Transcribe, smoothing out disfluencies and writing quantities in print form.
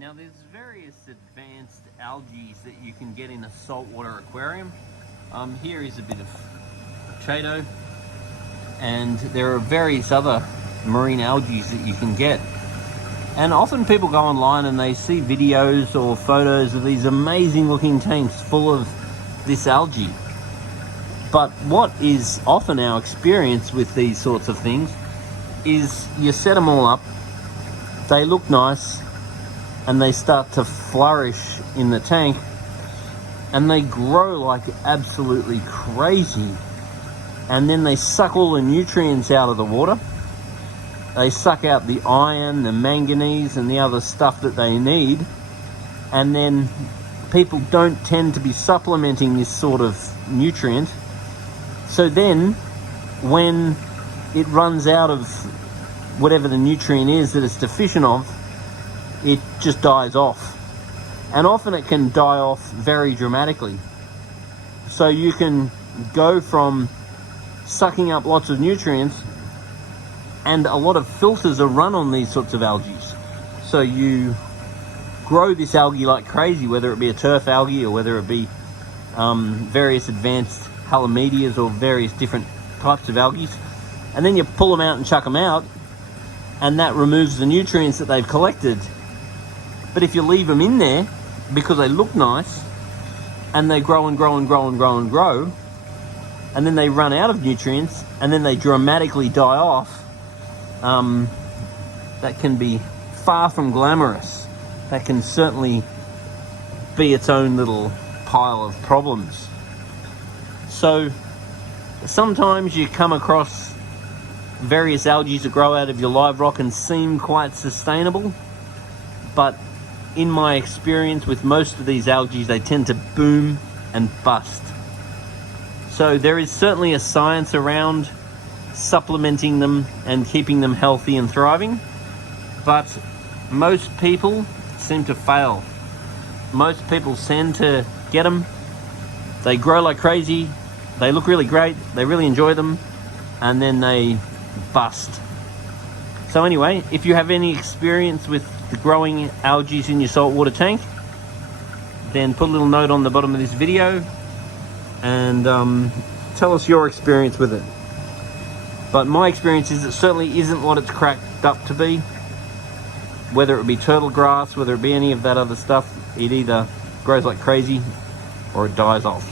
Now there's various advanced algae that you can get in a saltwater aquarium. Here is a bit of potato, and there are various other marine algae that you can get. And often people go online and they see videos or photos of these amazing looking tanks full of this algae. But what is often our experience with these sorts of things is you set them all up, they look nice, and they start to flourish in the tank, and they grow like absolutely crazy. And then they suck all the nutrients out of the water. They suck out the iron, the manganese, and the other stuff that they need. And then people don't tend to be supplementing this sort of nutrient. So then, when it runs out of whatever the nutrient is that it's deficient of, it just dies off. And often it can die off very dramatically. So you can go from sucking up lots of nutrients, and a lot of filters are run on these sorts of algae. So you grow this algae like crazy, whether it be a turf algae or whether it be various advanced halimedias or various different types of algae, and then you pull them out and chuck them out, and that removes the nutrients that they've collected. But if you leave them in there because they look nice and they grow and grow and grow and grow and grow, and then they run out of nutrients and then they dramatically die off, that can be far from glamorous. That can certainly be its own little pile of problems. So sometimes you come across various algae that grow out of your live rock and seem quite sustainable, but in my experience with most of these algae, they tend to boom and bust. So there is certainly a science around supplementing them and keeping them healthy and thriving, but most people seem to fail. Most people tend to get them, they grow like crazy, they look really great, they really enjoy them, and then they bust. So anyway, if you have any experience with the growing algae in your saltwater tank, then put a little note on the bottom of this video and tell us your experience with it. But my experience is it certainly isn't what it's cracked up to be. Whether it be turtle grass, whether it be any of that other stuff, it either grows like crazy or it dies off.